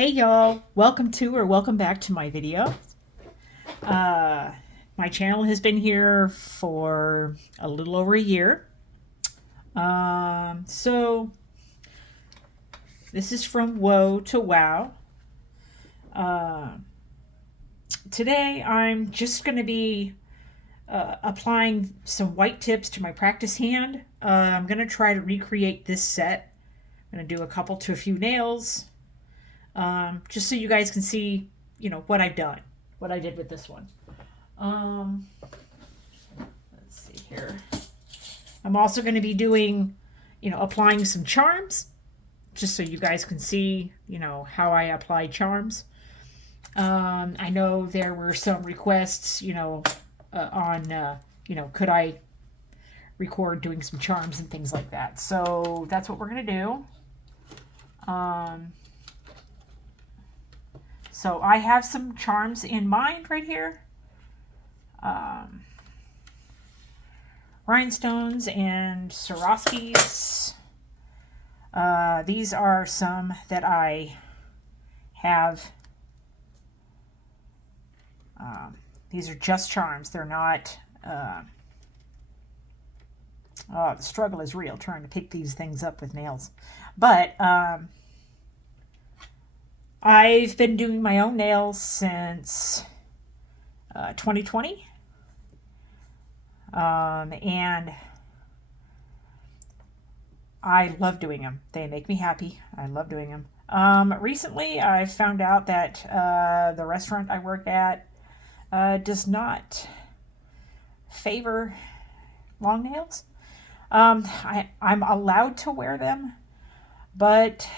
Hey y'all, welcome to or welcome back to my video. My channel has been here for a little over a year. So this is from Woe to Wow. Today I'm just going to be applying some white tips to my practice hand. I'm going to try to recreate this set. I'm going to do a couple to a few nails, just so you guys can see, what I've done, what I did with this one. Let's see here. I'm also going to be doing, applying some charms, just so you guys can see, how I apply charms. I know there were some requests, could I record doing some charms and things like that. So that's what we're going to do. So I have some charms in mind right here. Rhinestones and Swarovskis. These are some that I have. These are just charms. They're not. The struggle is real trying to pick these things up with nails. But I've been doing my own nails since 2020. And I love doing them. They make me happy. I love doing them. Recently, I found out that the restaurant I work at does not favor long nails. I'm allowed to wear them, but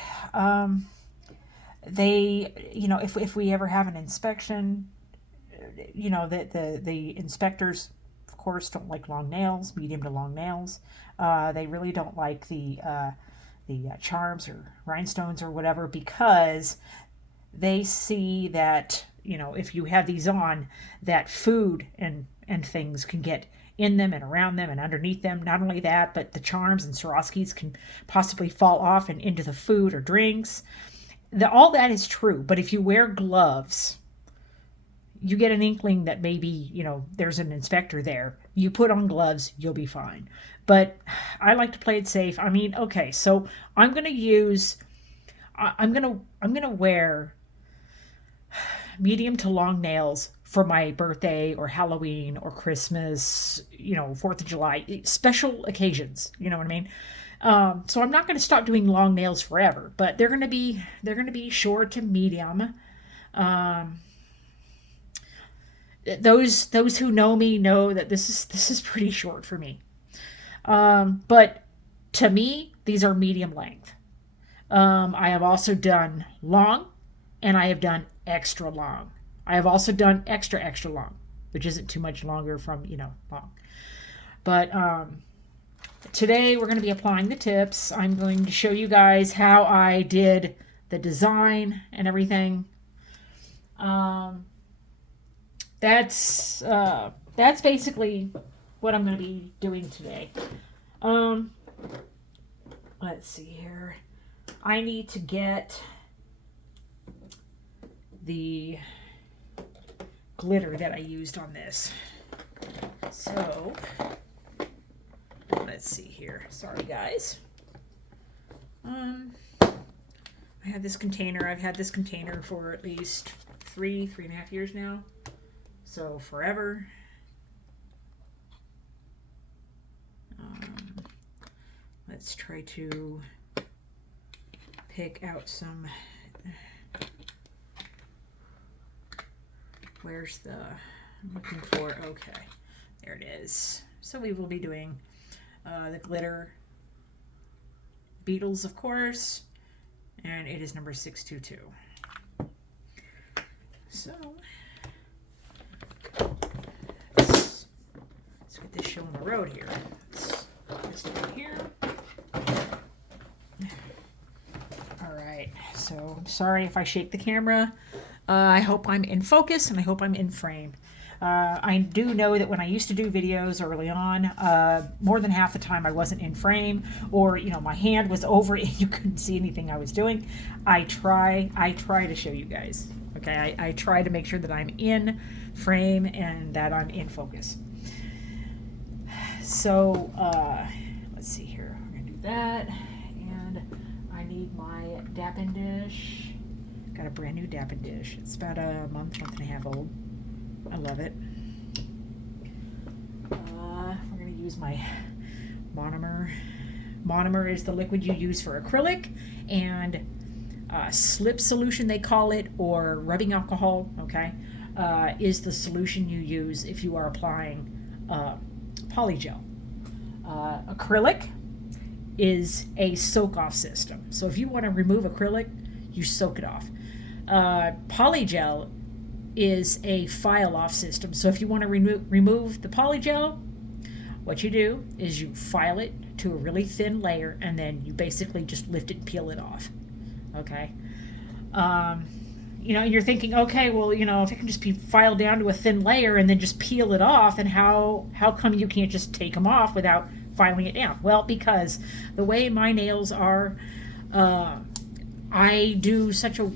they, if we ever have an inspection, the inspectors, of course, don't like long nails, medium to long nails. They really don't like the charms or rhinestones or whatever, because they see that, if you have these on, that food and things can get in them and around them and underneath them. Not only that, but the charms and Swarovskis can possibly fall off and into the food or drinks. All that is true, but if you wear gloves, you get an inkling that maybe, there's an inspector there. You put on gloves, you'll be fine. But I like to play it safe. I mean, okay, so I'm going to wear medium to long nails for my birthday or Halloween or Christmas, 4th of July, special occasions, you know what I mean? So I'm not going to stop doing long nails forever, but they're going to be short to medium. Those who know me know that this is pretty short for me. But to me, these are medium length. I have also done long, and I have done extra long. I have also done extra long, which isn't too much longer from, long. But today we're going to be applying the tips. I'm going to show you guys how I did the design and everything. That's basically what I'm going to be doing today. Let's see here. I need to get the glitter that I used on this. So, let's see here. Sorry, guys. I had this container. I've had this container for at least 3.5 years now. So, forever. Let's try to pick out some. Where's the, I'm looking for, okay, there it is. So we will be doing the glitter beetles, of course, and it is number 622. So let's get this show on the road here. Let's put this down here. All right, so sorry if I shake the camera. I hope I'm in focus and I hope I'm in frame. I do know that when I used to do videos early on, more than half the time I wasn't in frame, or my hand was over it and you couldn't see anything I was doing. I try to show you guys. Okay, I try to make sure that I'm in frame and that I'm in focus. So let's see here. We're gonna do that, and I need my Dappin dish. Got a brand new Dappin dish. It's about a month and a half old. I love it. We're going to use my monomer. Monomer is the liquid you use for acrylic, and slip solution they call it, or rubbing alcohol, okay, is the solution you use if you are applying polygel. Acrylic is a soak-off system. So if you want to remove acrylic, you soak it off. Polygel is a file-off system. So if you want to remove the polygel, what you do is you file it to a really thin layer, and then you basically just lift it and peel it off. Okay. You're thinking, okay, well, if it can just be filed down to a thin layer and then just peel it off, and how come you can't just take them off without filing it down? Well, because the way my nails are, I do such a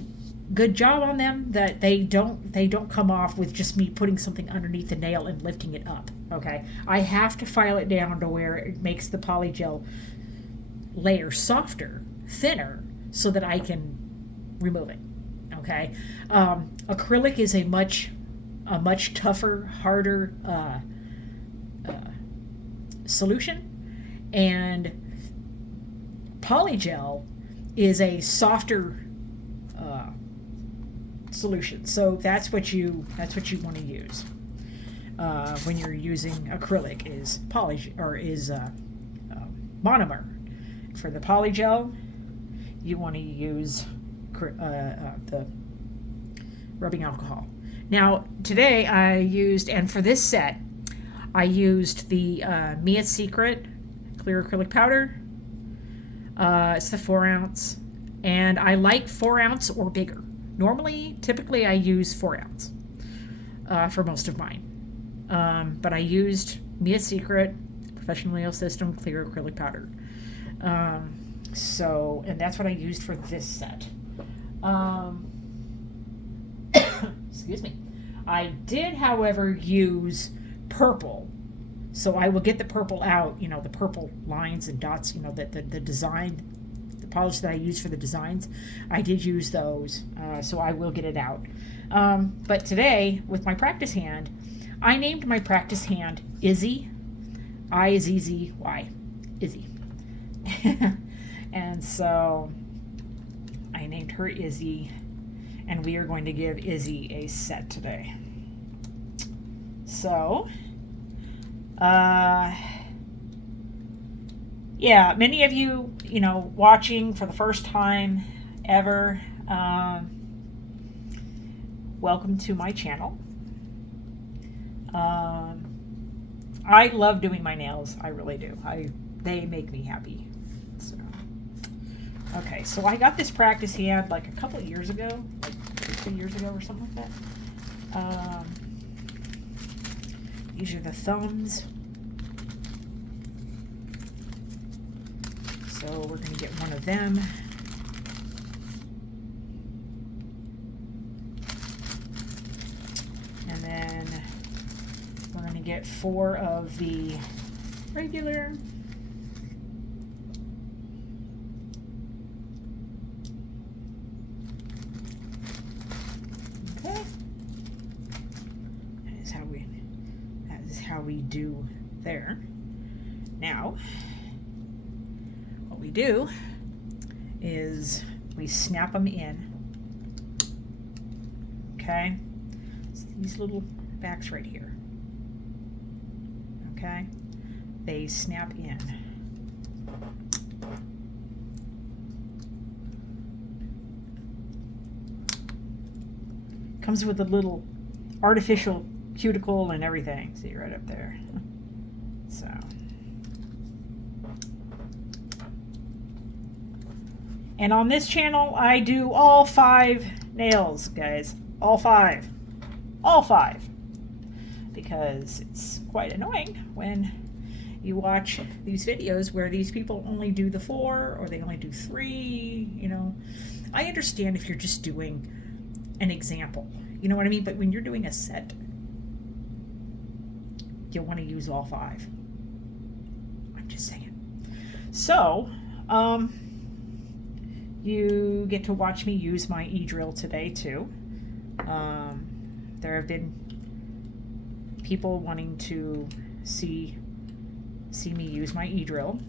good job on them that they don't come off with just me putting something underneath the nail and lifting it up. Okay, I have to file it down to where it makes the polygel layer softer, thinner, so that I can remove it. Okay, acrylic is a much tougher, harder solution, and polygel is a softer solution. So that's what you want to use when you're using acrylic, is monomer. For the polygel, you want to use the rubbing alcohol. Now today and for this set I used the Mia Secret clear acrylic powder. It's the 4 ounce, and I like 4 ounce or bigger. Typically I use 4 ounce for most of mine. But I used Mia Secret Professional Nail System clear acrylic powder. And that's what I used for this set. Excuse me. I did, however, use purple. So I will get the purple out, the purple lines and dots, the design, the polish that I use for the designs. I did use those, so I will get it out. But today, with my practice hand, I named my practice hand Izzy. I-Z-Z-Y. Izzy. And so I named her Izzy, and we are going to give Izzy a set today. So, yeah, many of you, watching for the first time ever, welcome to my channel. I love doing my nails. I really do. They make me happy. So, okay, so I got this practice hand like a couple of years ago, like 2 years ago or something like that. These are the thumbs. So we're going to get one of them. And then we're going to get 4 of the regular. Okay. That is how we do there. Now, what we do is we snap them in. Okay? So these little backs right here. Okay? They snap in. Comes with a little artificial cuticle and everything. See, right up there. So. And on this channel, I do all 5 nails, guys. All 5. All 5. because it's quite annoying when you watch these videos where these people only do the 4 or they only do 3, you know. I understand if you're just doing an example, you know what I mean? But when you're doing a set, you want to use all 5. I'm just saying. So, you get to watch me use my e-drill today too. There have been people wanting to see me use my e-drill.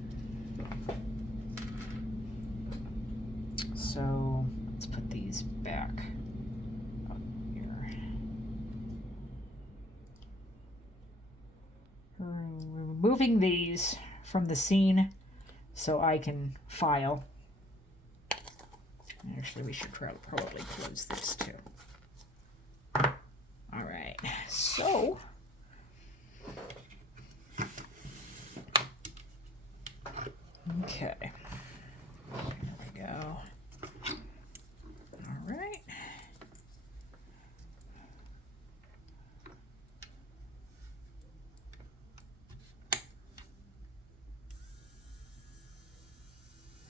So let's put these back up here. Removing these from the scene so I can file. Actually, we should probably close this too. All right, so okay, there we go. All right.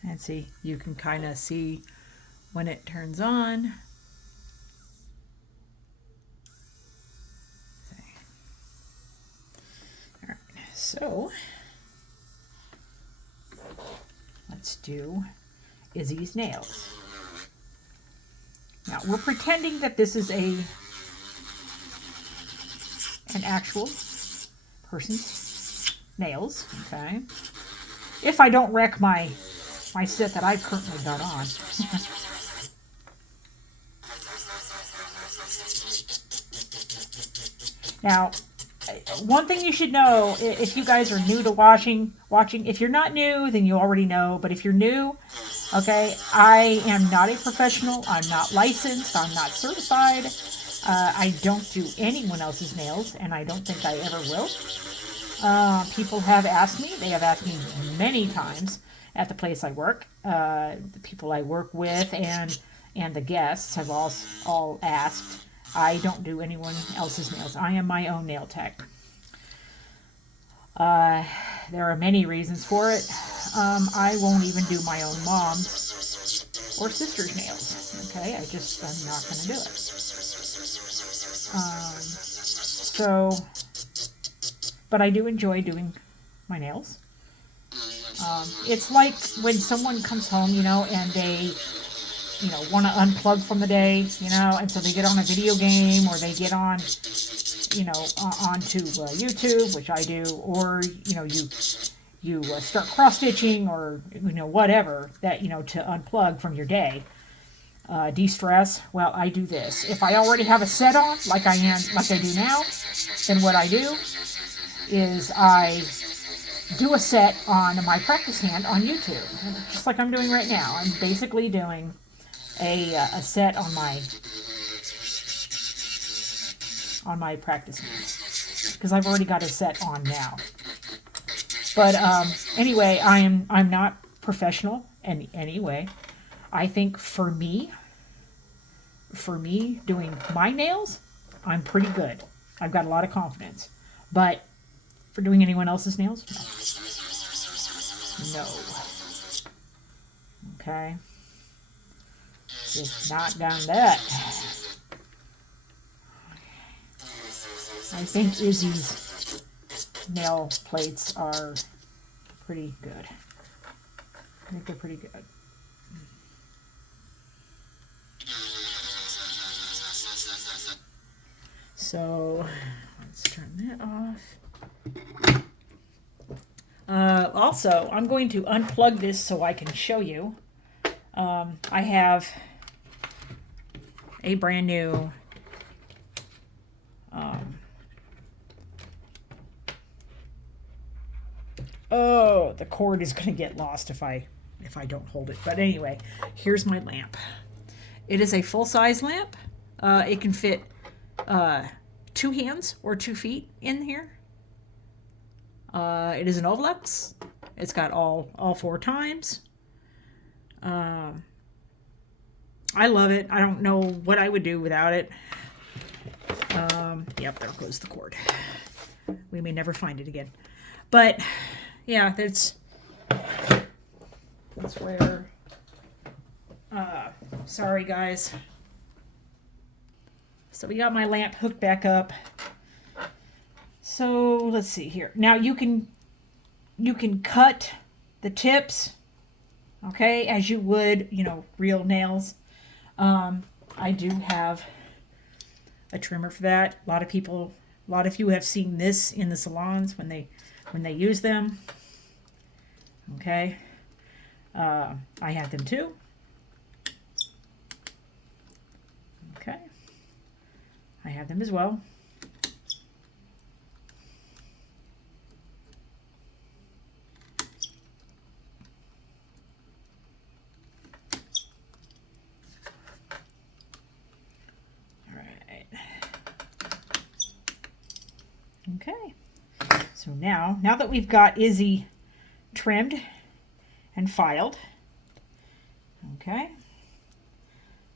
And see, you can kind of see when it turns on. All right, so let's do Izzy's nails. Now we're pretending that this is an actual person's nails, okay? If I don't wreck my set that I've currently got on. Now, one thing you should know, if you guys are new to watching, if you're not new, then you already know, but if you're new, okay, I am not a professional, I'm not licensed, I'm not certified, I don't do anyone else's nails, and I don't think I ever will. People have asked me, they have asked me many times at the place I work, the people I work with and the guests have all asked. I don't do anyone else's nails. I am my own nail tech. There are many reasons for it. I won't even do my own mom's or sister's nails. Okay, I'm not going to do it. But I do enjoy doing my nails. It's like when someone comes home, you know, and they, you know, want to unplug from the day, you know, and so they get on a video game or they get on, you know, onto YouTube, which I do, or, you know, you start cross-stitching or, you know, whatever that, you know, to unplug from your day, de-stress. Well, I do this. If I already have a set on, like I do now, then what I do is I do a set on my practice hand on YouTube, just like I'm doing right now. I'm basically doing a set on my practice hand because I've already got a set on now. But anyway, I'm not professional in any way. I think for me doing my nails, I'm pretty good. I've got a lot of confidence. But for doing anyone else's nails, no. Okay. Just not done that. I think Izzy's nail plates are pretty good. I think they're pretty good. So let's turn that off. Also, I'm going to unplug this so I can show you. I have a brand new oh, the cord is going to get lost if I don't hold it. But anyway, here's my lamp. It is a full-size lamp. It can fit 2 hands or 2 feet in here. It is an Ovlux. It's got all 4 times. I love it. I don't know what I would do without it. Yep, there goes the cord. We may never find it again. But yeah, that's where, sorry guys. So we got my lamp hooked back up. So let's see here. Now you can cut the tips, okay, as you would, you know, real nails. I do have a trimmer for that. A lot of you have seen this in the salons when they use them. Okay. I have them too. Okay. I have them as well. Okay, so now that we've got Izzy trimmed and filed, okay,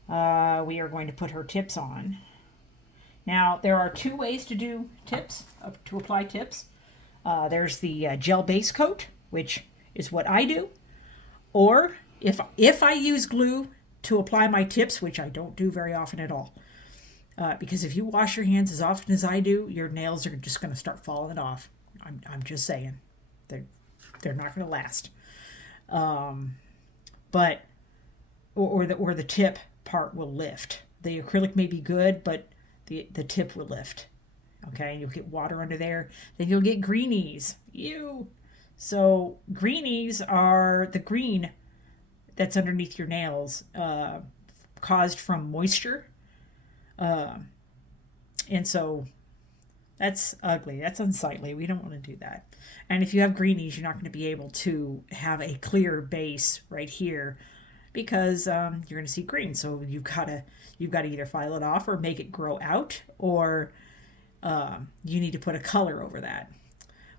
we are going to put her tips on. Now, there are two ways to do tips, to apply tips. There's the gel base coat, which is what I do, or if I use glue to apply my tips, which I don't do very often at all. Because if you wash your hands as often as I do, your nails are just going to start falling off. I'm just saying, they're not going to last. But the tip part will lift. The acrylic may be good, but the tip will lift. Okay, and you'll get water under there. Then you'll get greenies. Ew. So greenies are the green that's underneath your nails, caused from moisture. And so that's ugly. That's unsightly. We don't want to do that. And if you have greenies, you're not going to be able to have a clear base right here because you're going to see green. So you've got to either file it off or make it grow out, or you need to put a color over that.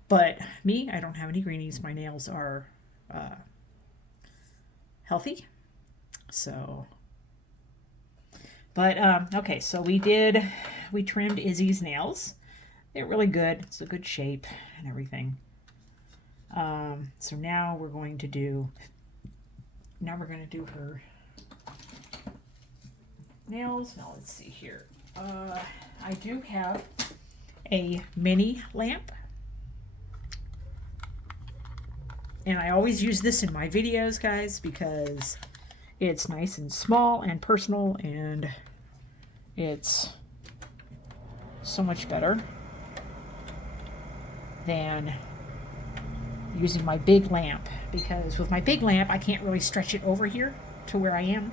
But me, I don't have any greenies. My nails are healthy. So... But, okay, so we trimmed Izzy's nails. They're really good. It's a good shape and everything. So now we're going to do her nails. Now let's see here. I do have a mini lamp. And I always use this in my videos, guys, because it's nice and small and personal, and it's so much better than using my big lamp, because with my big lamp I can't really stretch it over here to where I am,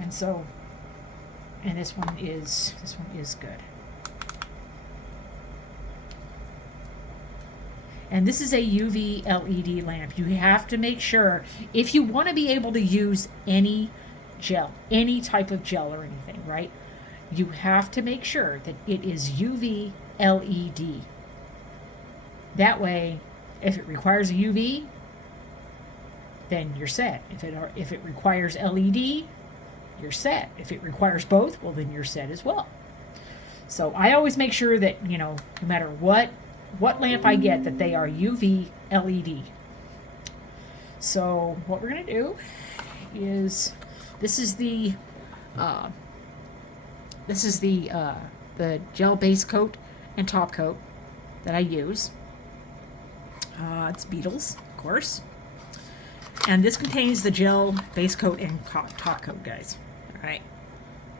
and so, and this one is good. And this is a UV LED lamp. You have to make sure, if you want to be able to use any gel, any type of gel or anything, right? You have to make sure that it is UV LED. That way, if it requires a UV, then you're set. If it requires LED, you're set. If it requires both, well, then you're set as well. So I always make sure that, you know, no matter what lamp I get, that they are UV LED. So what we're going to do is, this is the gel base coat and top coat that I use. It's Beetles, of course. And this contains the gel base coat and top coat, guys. All right.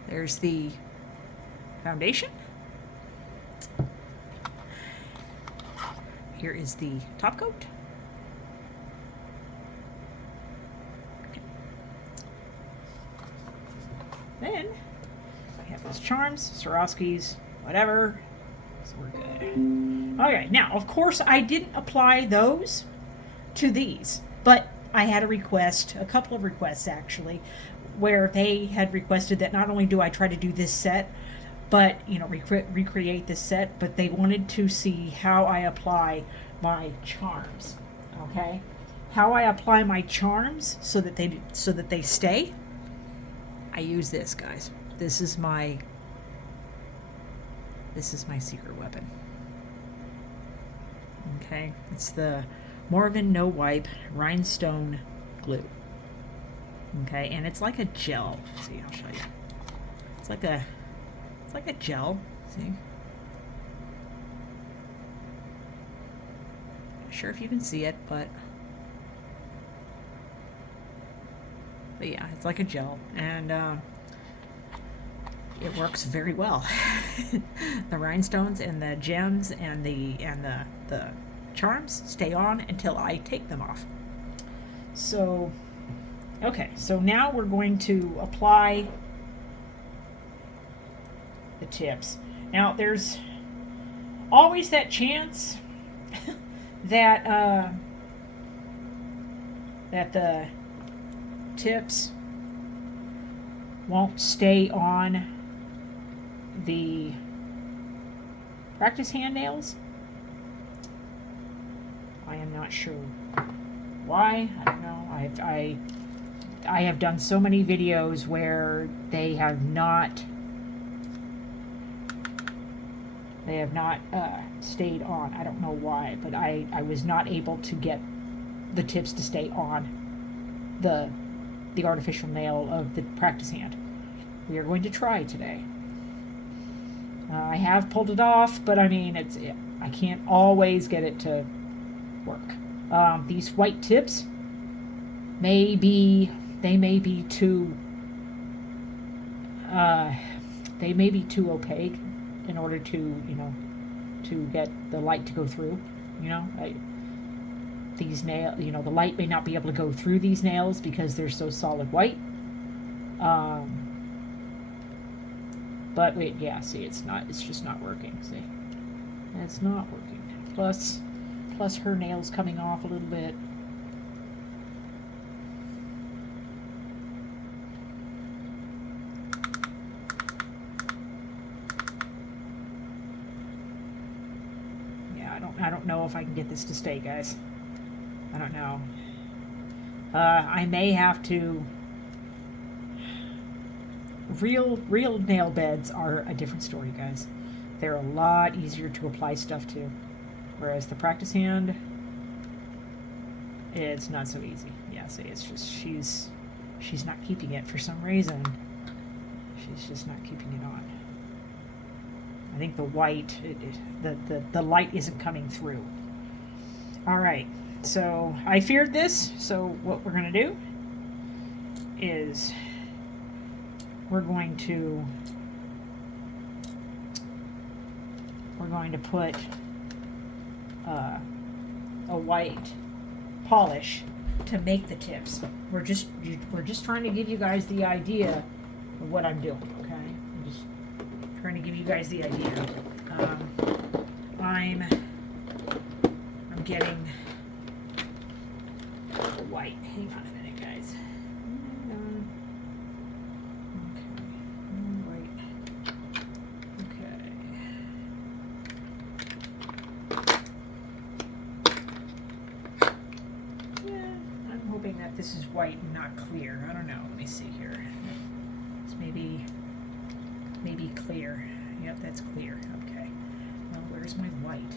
There's the foundation. Here is the top coat. Okay. Then I have those charms, Swarovskis, whatever. So we're good. Okay, now of course I didn't apply those to these, but I had a couple of requests actually, where they had requested that not only do I try to do this set, but, you know, recreate this set, but they wanted to see how I apply my charms, okay? How I apply my charms so that they stay. I use this, guys. This is my This is my secret weapon. Okay, it's the Morven No Wipe Rhinestone Glue. Okay, and it's like a gel. See, I'll show you. It's like a gel. See? Not sure if you can see it, but yeah, it's like a gel, and it works very well. The rhinestones and the gems and the charms stay on until I take them off. So, okay, so now we're going to apply the tips. Now, there's always that chance that that the tips won't stay on the practice hand nails. I am not sure why. I don't know. I have done so many videos where they have not stayed on. I don't know why, but I was not able to get the tips to stay on the artificial nail of the practice hand. We are going to try today. I have pulled it off, but I mean, I can't always get it to work. These white tips may be too opaque in order to to get the light to go through. These nails, the light may not be able to go through these nails because they're so solid white. But wait, yeah, see, it's just not working. See, it's not working. Plus her nails coming off a little bit. Yeah, I don't know if I can get this to stay, guys. I don't know. I may have to. Real nail beds are a different story, guys. They're a lot easier to apply stuff to, whereas the practice hand, it's not so easy. Yeah, see, it's just she's not keeping it for some reason. She's just not keeping it on. I think the white, the light isn't coming through. All right. So I feared this, so what we're going to do is we're going to put a white polish to make the tips. We're just trying to give you guys the idea of what I'm doing, okay? I'm just trying to give you guys the idea. I'm getting white. Hang on a minute, guys. That this is white and not clear. I don't know. Let me see here. It's maybe clear. Yep, that's clear. Okay. Well, where's my white?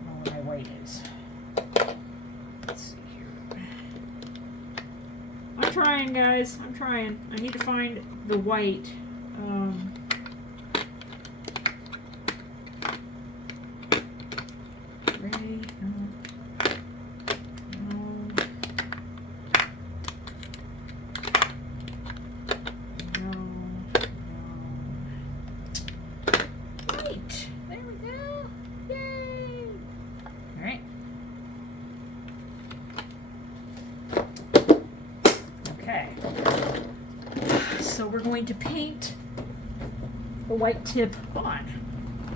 I don't know where my white is. Let's see here. I'm trying, guys. I'm trying. I need to find the white. Gray. So we're going to paint the white tip on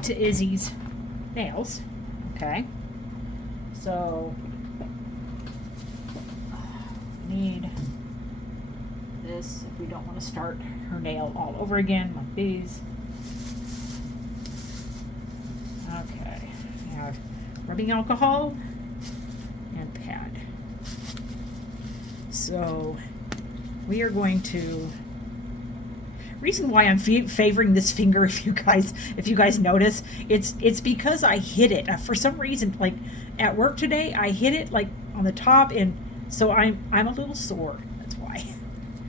to Izzy's nails. Okay. So we need this if we don't want to start her nail all over again like these. Okay. We have rubbing alcohol and pad. So we are going to reason why I'm favoring this finger, if you guys notice, it's because I hit it for some reason. Like at work today, I hit it like on the top, and so I'm a little sore. That's why.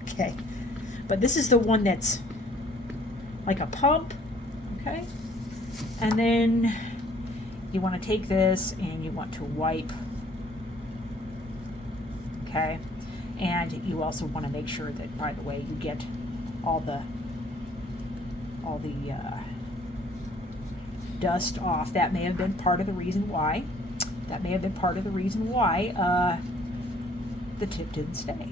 Okay, but this is the one that's like a pump. Okay, and then you want to take this and you want to wipe. Okay, and you also want to make sure that, by the way, you get all the dust off. That may have been part of the reason why. The tip didn't stay.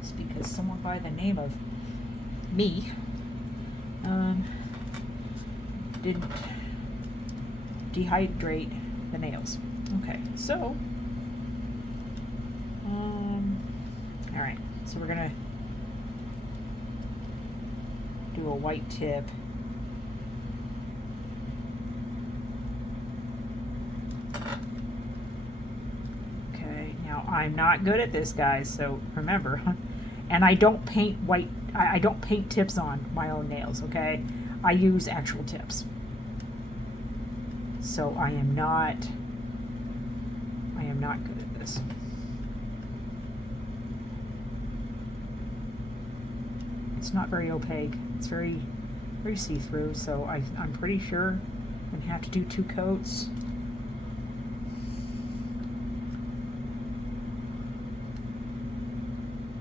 It's because someone by the name of me didn't dehydrate the nails. Okay, so all right, so we're gonna do a white tip. Okay, now I'm not good at this, guys, so remember, and I don't paint white, I don't paint tips on my own nails, okay? I use actual tips. So I am not good at this. It's not very opaque. It's very see-through, so I'm pretty sure I'm going to have to do 2 coats.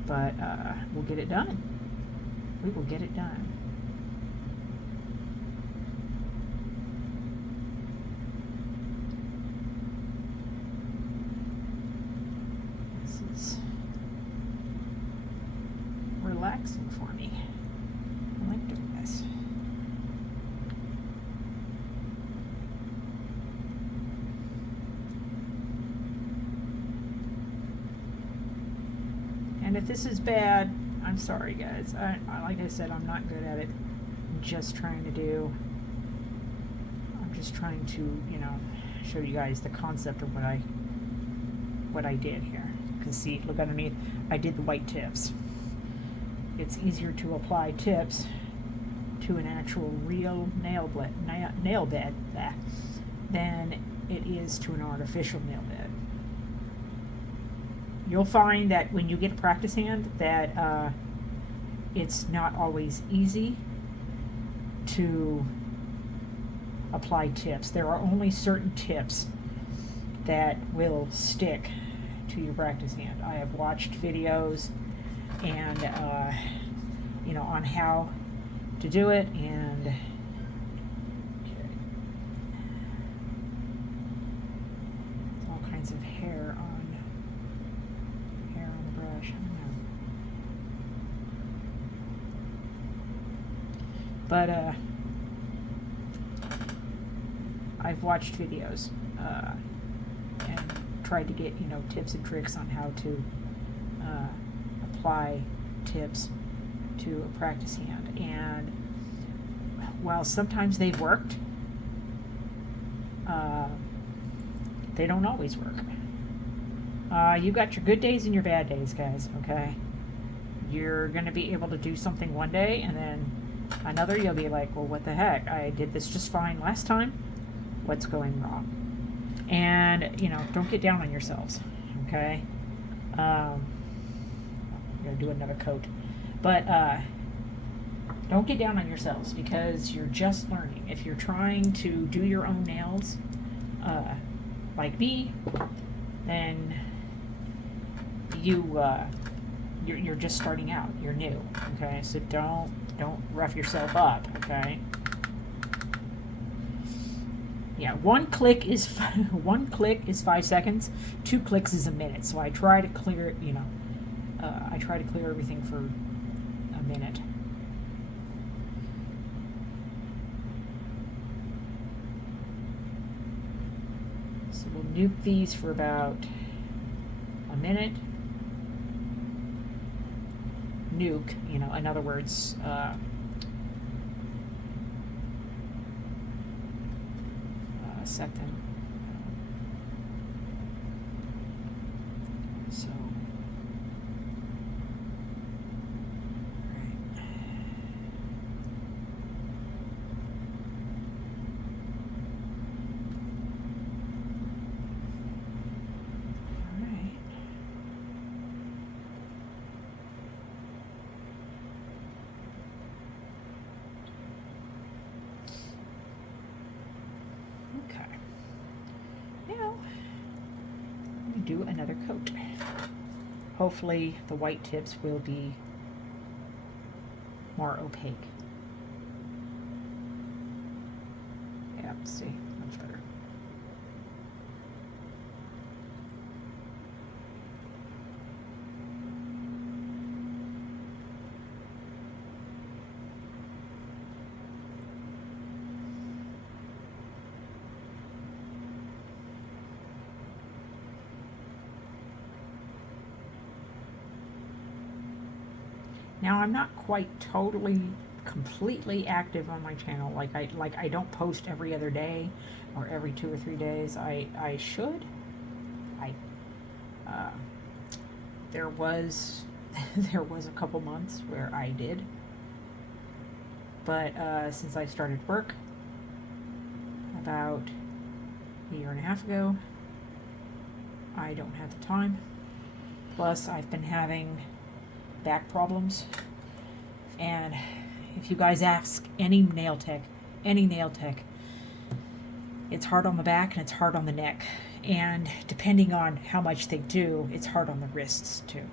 But we'll get it done. We will get it done. This is relaxing for me. I like doing this. And if this is bad, I'm sorry, guys. Like I said, I'm not good at it. I'm just trying to show you guys the concept of what I did here. You can see, look underneath, I did the white tips. It's easier to apply tips to an actual real nail bed than it is to an artificial nail bed. You'll find that when you get a practice hand that it's not always easy to apply tips. There are only certain tips that will stick to your practice hand. I have watched videos and on how to do it, and all kinds of hair on the brush. I don't know. But I've watched videos and tried to get tips and tricks on how to apply tips to a practice hand, and while sometimes they've worked, they don't always work. You got your good days and your bad days, guys, okay? You're going to be able to do something one day, and then another you'll be like, well, what the heck? I did this just fine last time. What's going wrong? And, don't get down on yourselves, okay? I'm going to do another coat. But don't get down on yourselves, because you're just learning. If you're trying to do your own nails, like me, then you're just starting out. You're new, okay? So don't rough yourself up, okay? Yeah, one click is 5 seconds. 2 clicks is a minute. So I try to clear, I try to clear everything for a minute. So we'll nuke these for about a minute. Nuke, in other words, set them. So, right. do another coat. Hopefully the white tips will be more opaque. Yeah, see, much better. Now I'm not quite totally completely active on my channel. Like I don't post every other day or every 2 or 3 days. I should. I there was there was a couple months where I did. But since I started work about a year and a half ago, I don't have the time. Plus I've been having back problems, and if you guys ask any nail tech, it's hard on the back and it's hard on the neck, and depending on how much they do, it's hard on the wrists too.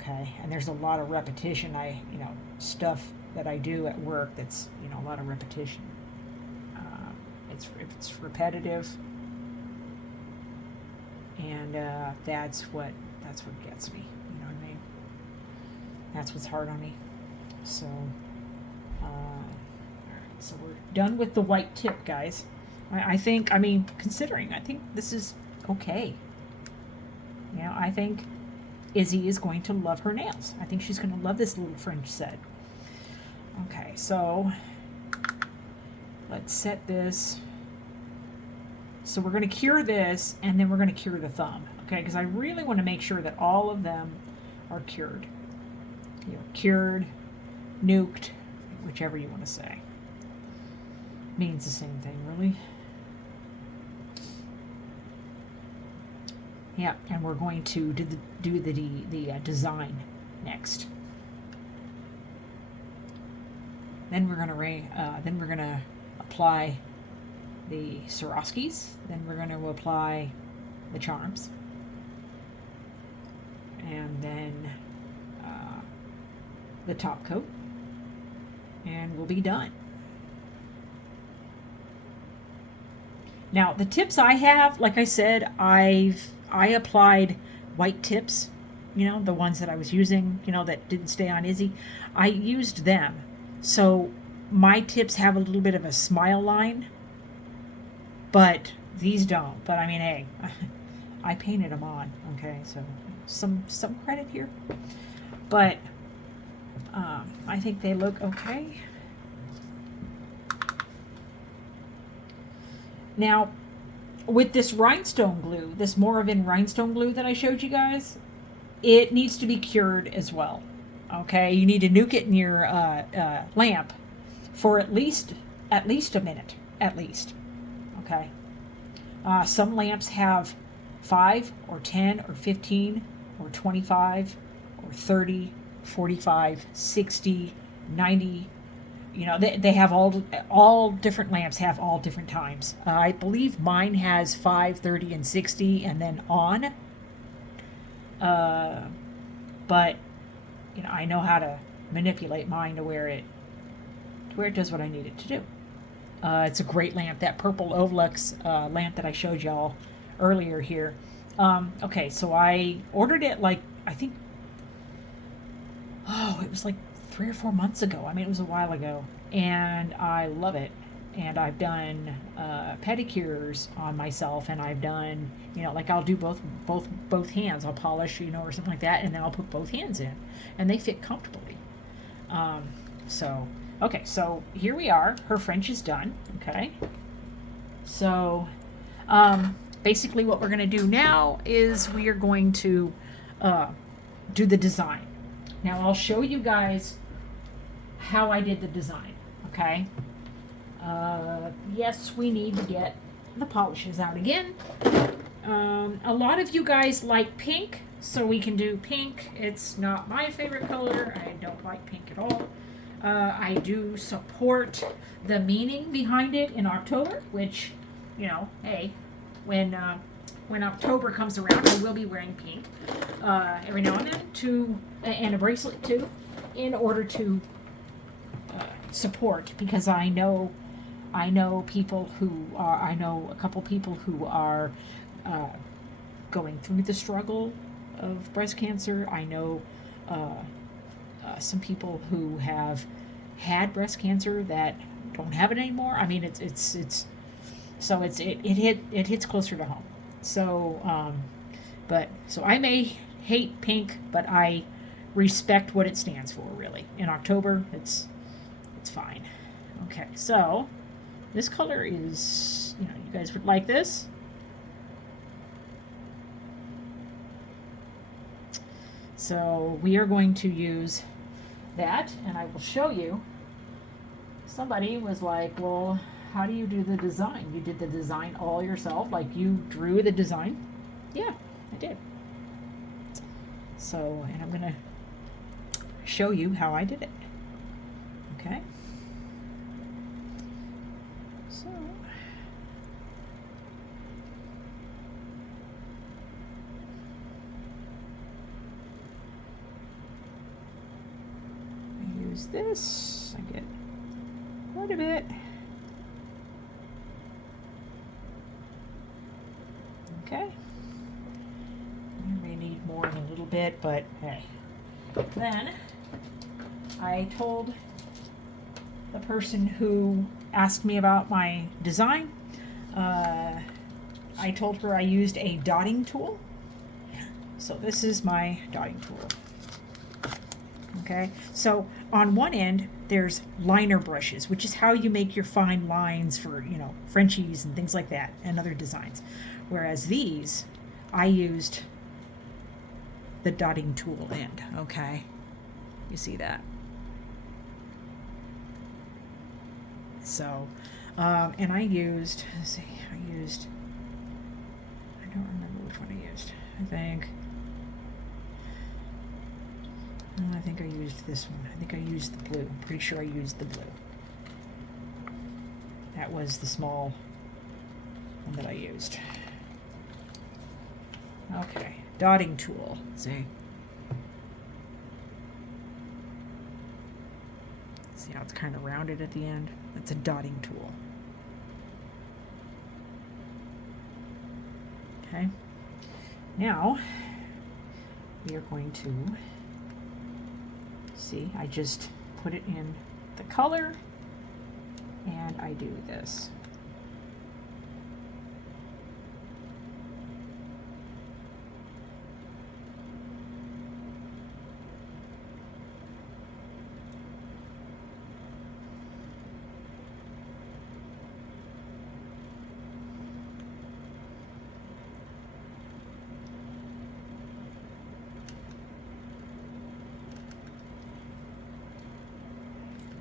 Okay, and there's a lot of repetition. Stuff that I do at work that's a lot of repetition. It's repetitive, and that's what gets me. You know what I mean? That's what's hard on me. So, so we're done with the white tip, guys. I think this is okay. I think Izzy is going to love her nails. I think she's going to love this little French set. Okay, so let's set this. So we're going to cure this, and then we're going to cure the thumb. Okay, because I really want to make sure that all of them are cured. Cured, nuked, whichever you want to say. Means the same thing, really. Yeah, and we're going to do the design next. Then we're gonna apply the Swarovskis. Then we're going to apply the charms, and then the top coat, and we'll be done. Now the tips I have, like I said, I applied white tips, the ones that I was using, that didn't stay on Izzy. I used them. So my tips have a little bit of a smile line, but these don't. But I mean, hey, I painted them on, okay? So some credit here. But I think they look okay. Now, with this rhinestone glue, this Moravin rhinestone glue that I showed you guys, it needs to be cured as well. Okay, you need to nuke it in your lamp for at least a minute, at least. Okay. Some lamps have 5 or 10 or 15 or 25 or 30, 45, 60, 90. They have all different lamps have all different times. I believe mine has 5, 30, and 60, and then on. But I know how to manipulate mine to where it does what I need it to do. It's a great lamp, that purple Ovlux lamp that I showed y'all earlier here. Okay, so I ordered it I think, it was like 3 or 4 months ago. I mean, it was a while ago, and I love it. And I've done pedicures on myself, and I've done, I'll do both hands. I'll polish, or something like that, and then I'll put both hands in, and they fit comfortably. Okay, so here we are. Her French is done. Okay, so basically what we're going to do now is we are going to do the design. Now I'll show you guys how I did the design. Okay. Yes, we need to get the polishes out again. A lot of you guys like pink, so we can do pink. It's not my favorite color. I don't like pink at all. I do support the meaning behind it in October, which, hey, when when October comes around, I will be wearing pink every now and then, and a bracelet too, in order to support, because I know people who are, I know a couple people who are going through the struggle of breast cancer. I know some people who have had breast cancer that don't have it anymore. I mean, it hits closer to home. So, so I may hate pink, but I respect what it stands for. Really, in October, it's fine. Okay, so this color is, you guys would like this. So we are going to use that, and I will show you. Somebody was like, well, how do you do the design? You did the design all yourself? Like, you drew the design? Yeah, I did. So, and I'm going to show you how I did it. Okay? So, I use this. I get quite a bit. Okay. I may need more in a little bit, but hey. Then I told the person who asked me about my design, I told her I used a dotting tool. So this is my dotting tool. Okay, so on one end there's liner brushes, which is how you make your fine lines for, Frenchies and things like that, and other designs. Whereas these, I used the dotting tool end. Okay, you see that? So, and I used, let's see, I don't remember which one I used. I think I used this one. I think I used the blue. I'm pretty sure I used the blue. That was the small one that I used. Okay, dotting tool. See how it's kind of rounded at the end? That's a dotting tool. Okay, now we are going to see, I just put it in the color and I do this.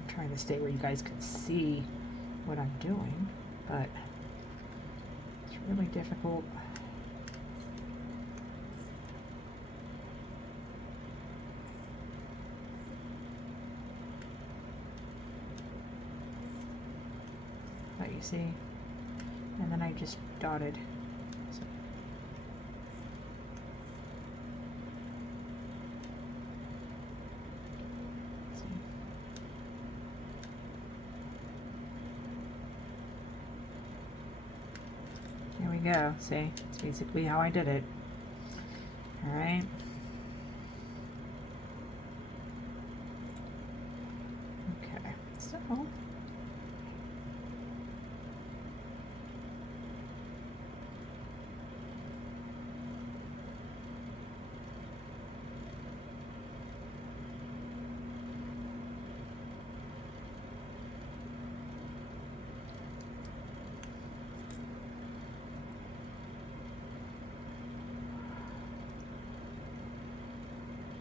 Trying to stay where you guys can see what I'm doing, but it's really difficult. But you see, and then I just dotted. So. There we go. See, it's basically how I did it. All right. Okay, so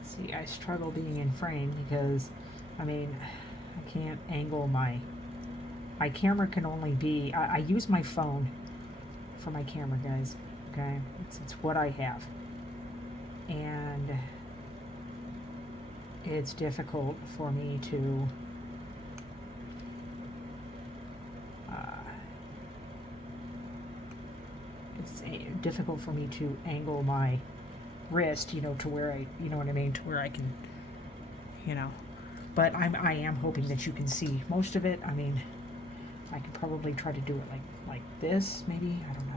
see, I struggle being in frame because, I mean, I can't angle my camera can only be, I use my phone for my camera, guys, okay? It's what I have. And it's difficult for me to difficult for me to angle my wrist, to where you know what I mean, to where I can, you know. But I am hoping that you can see most of it. I mean, I could probably try to do it like this, maybe. I don't know.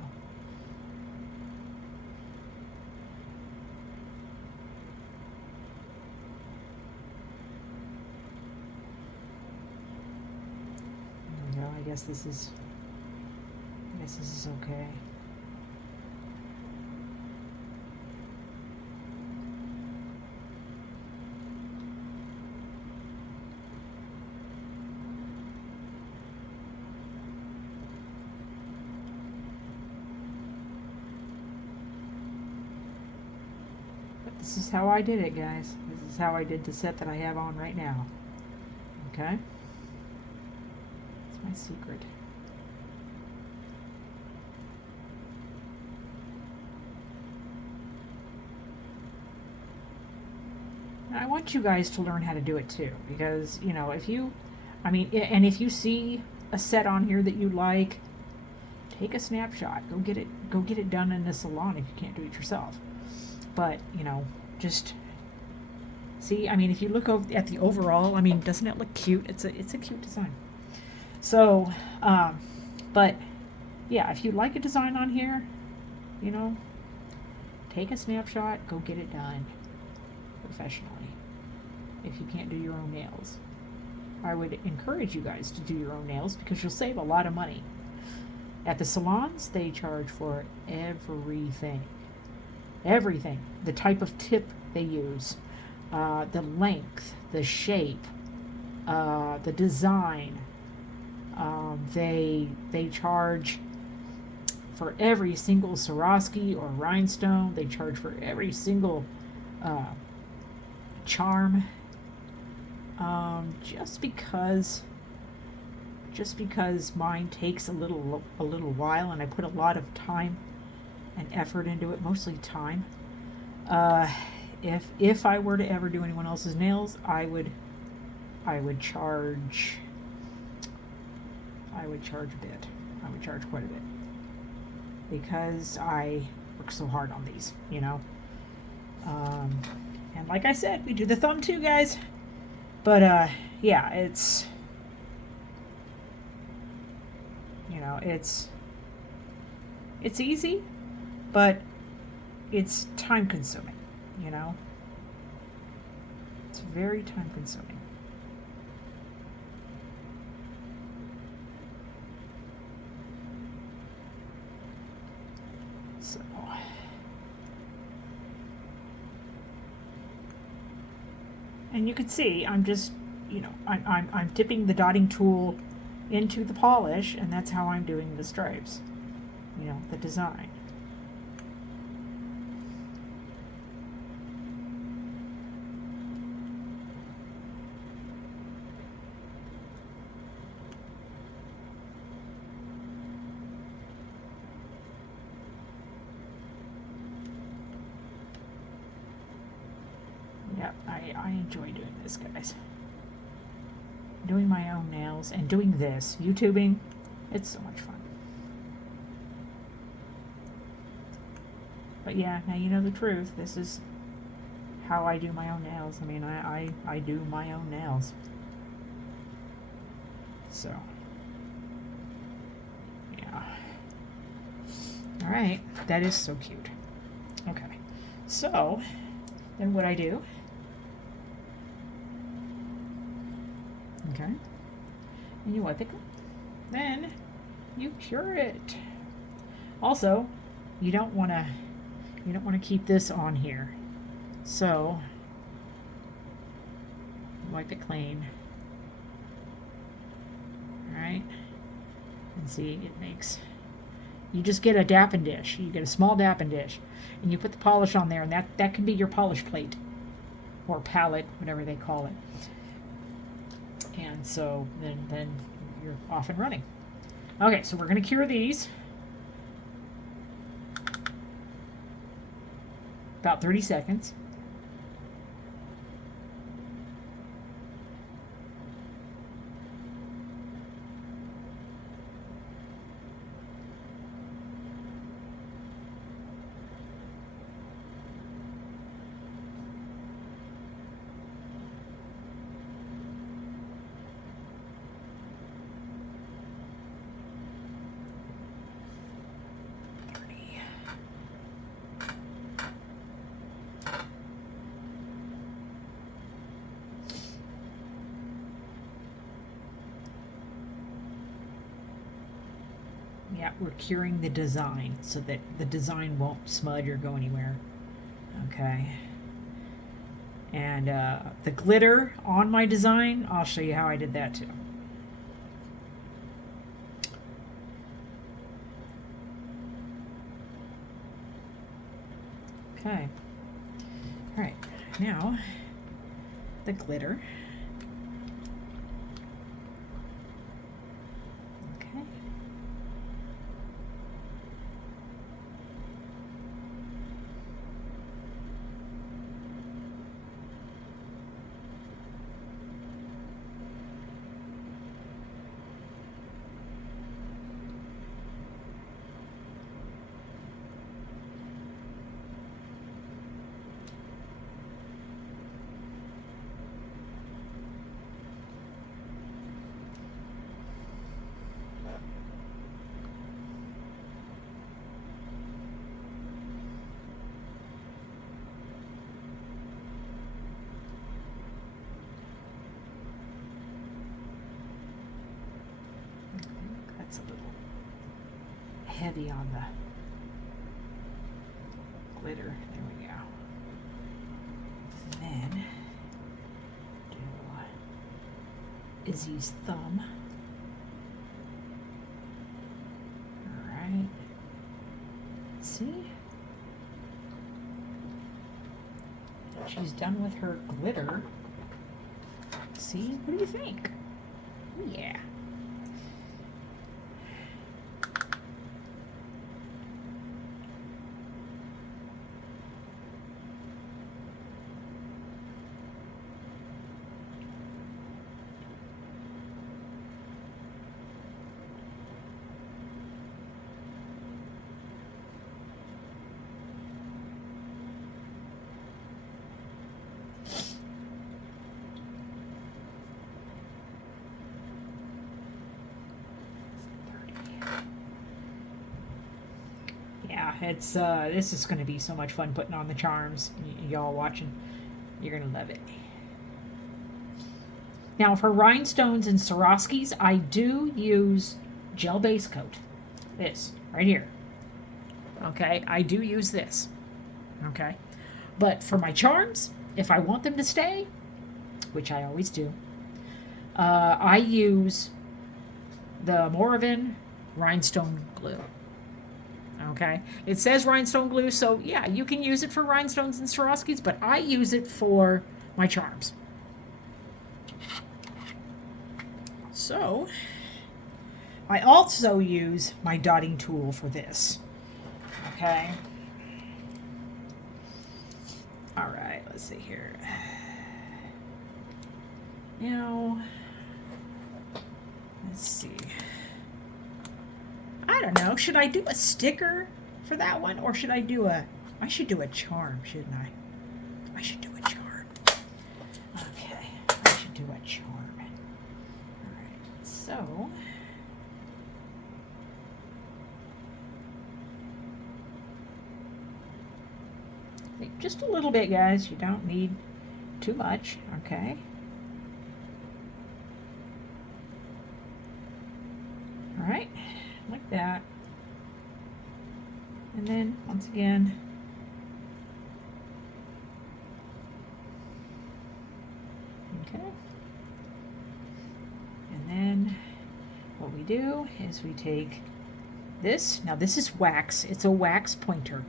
No, I guess this is okay. But this is how I did it, guys. This is how I did the set that I have on right now. Okay? It's my secret. I want you guys to learn how to do it too, because if you, and if you see a set on here that you like, take a snapshot. Go get it done in the salon if you can't do it yourself. But just see. If you look at the overall, doesn't it look cute? It's a cute design. So, but yeah, if you like a design on here, take a snapshot. Go get it done professionally. If you can't do your own nails, I would encourage you guys to do your own nails because you'll save a lot of money. At the salons, they charge for everything. Everything. The type of tip they use, the length, the shape, the design. They charge for every single Swarovski or rhinestone. They charge for every single charm. Just because mine takes a little while, and I put a lot of time and effort into it, mostly time. If I were to ever do anyone else's nails, I would charge a bit. I would charge quite a bit because I work so hard on these, and like I said, we do the thumb too, guys. But yeah, it's it's easy, but it's time consuming. It's very time consuming. So, and you can see I'm just, I'm dipping the dotting tool into the polish, and that's how I'm doing the stripes, the design. Yeah, I enjoy doing this, guys. Doing my own nails and doing this, YouTubing, it's so much fun. But yeah, now you know the truth. This is how I do my own nails. I do my own nails. So, yeah. Alright, that is so cute. Okay, so, then what I do, okay, and you wipe it, then you cure it. Also, you don't want to keep this on here, so wipe it clean. All right, and see, it makes, you just get a dapping dish. You get a small dapping dish, and you put the polish on there, and that can be your polish plate or palette, whatever they call it. And so then you're off and running. Okay, so we're going to cure these. About 30 seconds. Yeah, we're curing the design so that the design won't smudge or go anywhere. Okay. And the glitter on my design, I'll show you how I did that too. Okay. All right. Now, the glitter. Okay. That's a little heavy on the glitter. There we go. And then do Izzy's thumb. All right. See? She's done with her glitter. See? What do you think? Yeah. Yeah, it's this is going to be so much fun putting on the charms. Y'all watching, you're going to love it. Now for rhinestones and Swarovskis, I do use gel base coat. This right here. Okay, I do use this. Okay, but for my charms, if I want them to stay, which I always do, I use the Moravin rhinestone glue. Okay, it says rhinestone glue, so yeah, you can use it for rhinestones and Swarovskis, but I use it for my charms. So, I also use my dotting tool for this. Okay. All right, let's see here. Now, let's see. I don't know. Should I do a sticker for that one, or should I do a? I should do a charm, shouldn't I? I should do a charm. Okay, I should do a charm. All right, so. Just a little bit, guys. You don't need too much. Okay. All right, like that. And then once again, okay. And then what we do is we take this. Now this is wax. It's a wax pointer.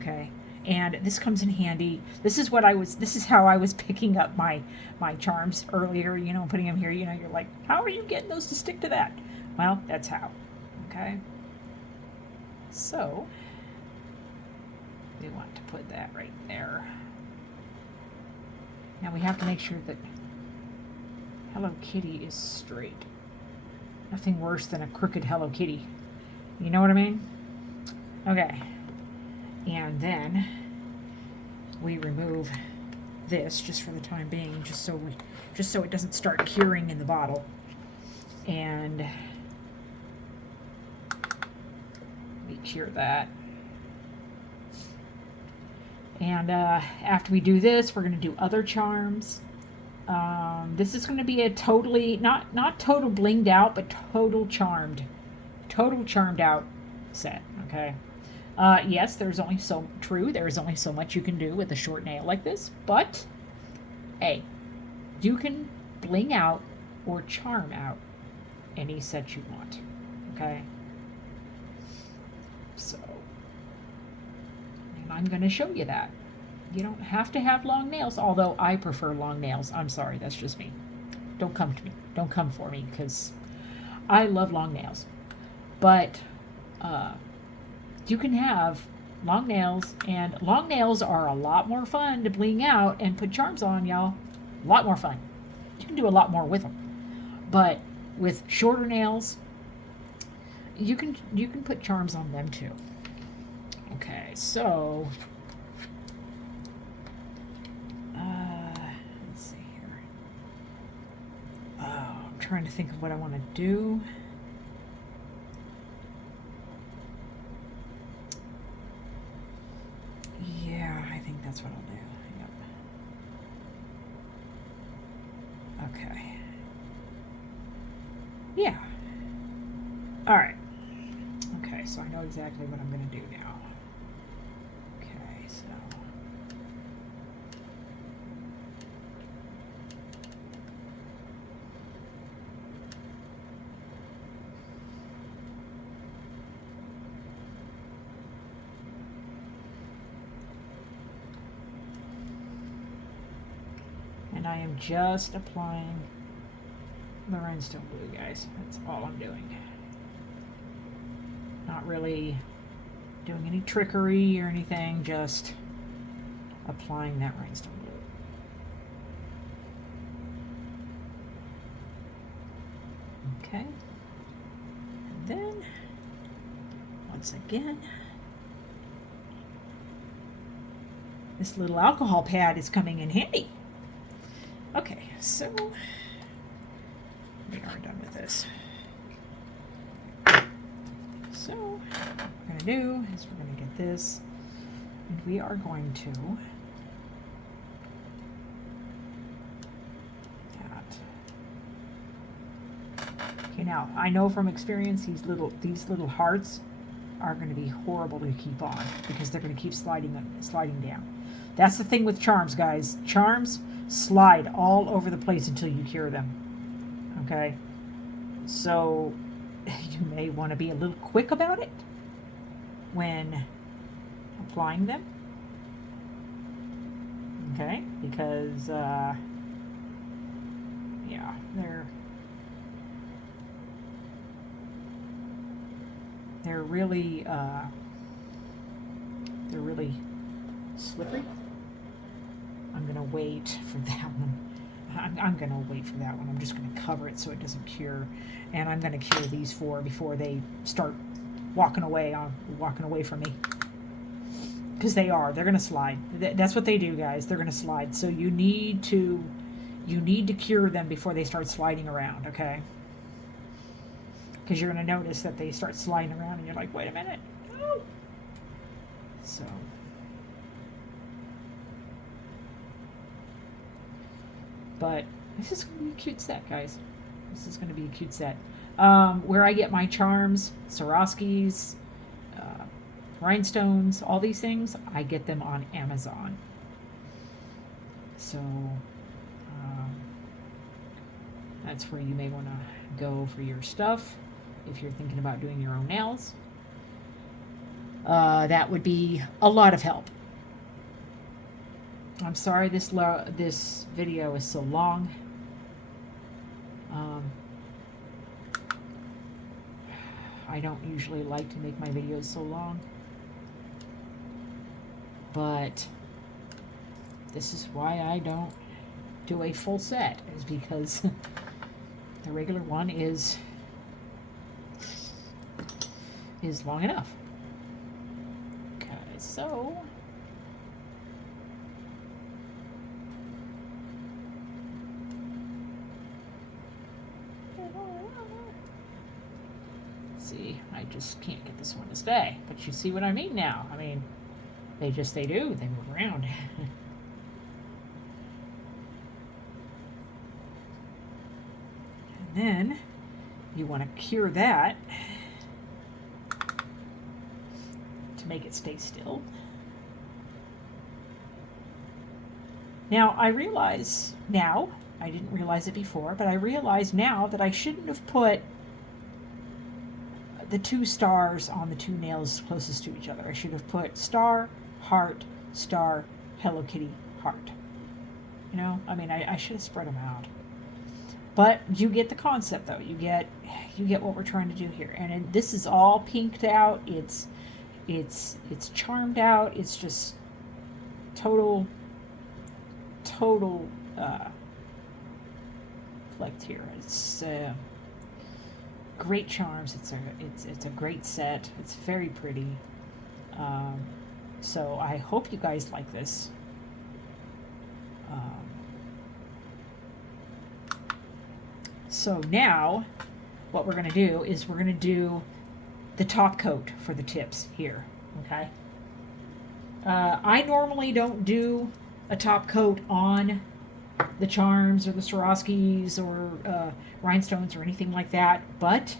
Okay. And this comes in handy. This is how I was picking up my charms earlier, you know, putting them here. You know, you're like, how are you getting those to stick to that? Well, that's how. Okay. So we want to put that right there. Now we have to make sure that Hello Kitty is straight. Nothing worse than a crooked Hello Kitty. You know what I mean? Okay. And then we remove this just for the time being, just so it doesn't start curing in the bottle. And we cure that. And after we do this, we're going to do other charms. This is going to be a totally not total blinged out, but total charmed total charmed out set, okay? Yes, there's only so true. There's only so much you can do with a short nail like this, but hey, you can bling out or charm out any set you want, okay? So, and I'm going to show you that. You don't have to have long nails, although I prefer long nails. I'm sorry, that's just me. Don't come to me. Don't come for me, because I love long nails. But you can have long nails, and long nails are a lot more fun to bling out and put charms on, y'all. A lot more fun. You can do a lot more with them. But with shorter nails, you can put charms on them too. Okay, so let's see here. Oh, I'm trying to think of what I want to do. Yeah, I think that's what I'll do. Yep. Okay. Yeah. All right. Okay, so I know exactly what I'm going to do now. Okay, so and I am just applying the rhinestone glue, guys. That's all I'm doing. Not really doing any trickery or anything, just applying that rhinestone glue. Okay. And then, once again, this little alcohol pad is coming in handy. Okay, so we are done with this. So what we're going to do is we're going to get this, and we are going to that. Okay, now I know from experience these little hearts are going to be horrible to keep on because they're going to keep sliding down. That's the thing with charms, guys. Charms slide all over the place until you cure them. Okay, so you may want to be a little quick about it when applying them. Okay, because yeah, they're really slippery. I'm gonna wait for that one. I'm gonna wait for that one. I'm just gonna cover it so it doesn't cure, and I'm gonna cure these four before they start walking away from me, because they're gonna slide. That's what they do, guys. They're gonna slide. So you need to cure them before they start sliding around, okay? Because you're gonna notice that they start sliding around, and you're like, wait a minute, no. So. But this is going to be a cute set, guys. This is going to be a cute set. Where I get my charms, Swarovskis, rhinestones, all these things, I get them on Amazon. So that's where you may want to go for your stuff if you're thinking about doing your own nails. That would be a lot of help. I'm sorry this video is so long. I don't usually like to make my videos so long, but this is why I don't do a full set, is because the regular one is long enough. Okay, so see, I just can't get this one to stay. But you see what I mean now. I mean, they do. They move around. And then you want to cure that to make it stay still. Now, I realize now, I didn't realize it before, but I realize now that I shouldn't have put the 2 stars on the 2 nails closest to each other. I should have put star, heart, star, Hello Kitty, heart. You know, I mean, I should have spread them out. But you get the concept, though. You get what we're trying to do here. And this is all pinked out. It's charmed out. It's just total collect here. It's great charms. It's a great set. It's very pretty. So I hope you guys like this. So now what we're going to do is we're going to do the top coat for the tips here. Okay. I normally don't do a top coat on the charms or the Swarovskis or rhinestones or anything like that, but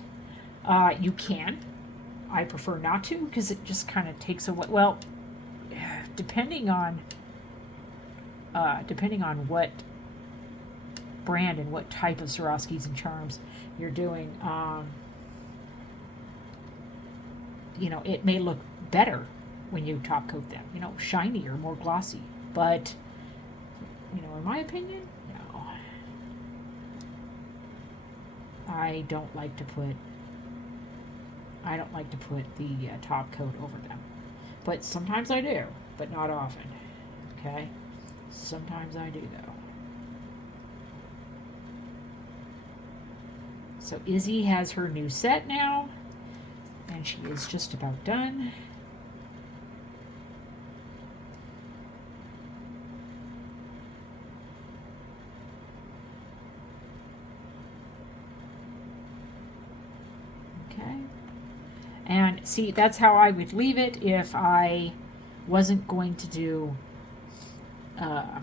you can. I prefer not to because it just kind of takes away. Well, depending on what brand and what type of Swarovskis and charms you're doing, you know, it may look better when you top coat them, you know, shiny or more glossy. But, you know, in my opinion, no. I don't like to put the top coat over them. But sometimes I do, but not often. Okay? Sometimes I do, though. So Izzy has her new set now, and she is just about done. Okay. And see, that's how I would leave it if I wasn't going to do a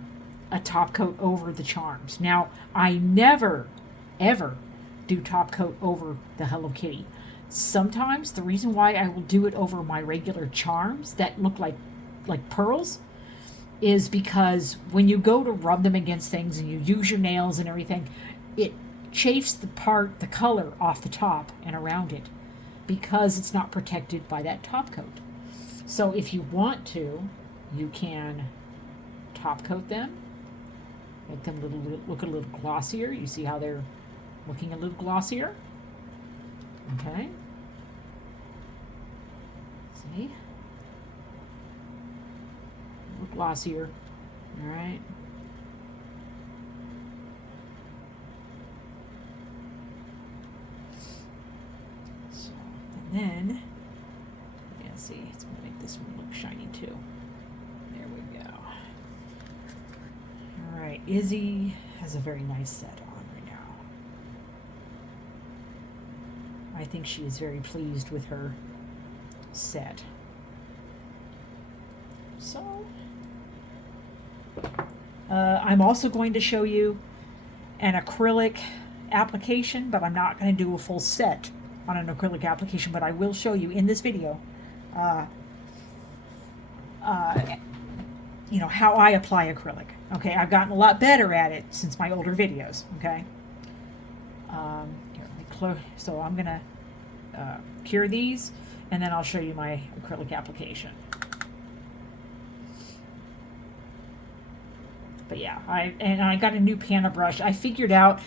top coat over the charms. Now, I never, ever do top coat over the Hello Kitty. Sometimes the reason why I will do it over my regular charms that look like pearls is because when you go to rub them against things and you use your nails and everything, it chafes the color off the top and around it because it's not protected by that top coat. So if you want to, you can top coat them, make them look a little glossier. You see how they're looking a little glossier? Okay. See? A little glossier. All right. So, and then, yeah, see, it's going to make this one look shiny too. There we go. All right, Izzy has a very nice set on right now. I think she is very pleased with her set. So, I'm also going to show you an acrylic application, but I'm not going to do a full set on an acrylic application, but I will show you in this video, you know, how I apply acrylic. Okay, I've gotten a lot better at it since my older videos. Okay, here, so I'm gonna cure these, and then I'll show you my acrylic application. But yeah, I got a new panna brush. I figured out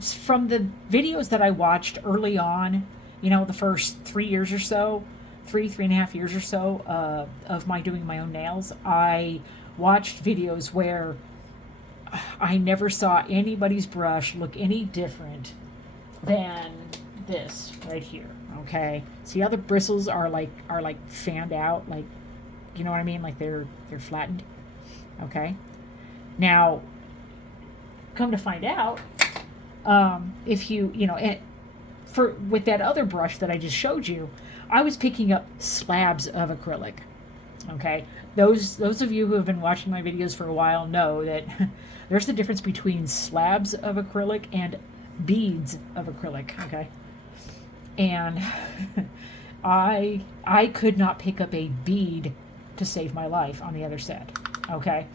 from the videos that I watched early on, you know, the first 3 years or so, 3.5 years or so of my doing my own nails, I watched videos where I never saw anybody's brush look any different than this right here. Okay, see how the bristles are like fanned out, like, you know what I mean, like they're flattened. Okay, now come to find out, if you know, with that other brush that I just showed you, I was picking up slabs of acrylic. Okay, those of you who have been watching my videos for a while know that there's the difference between slabs of acrylic and beads of acrylic. Okay, and I could not pick up a bead to save my life on the other set, okay,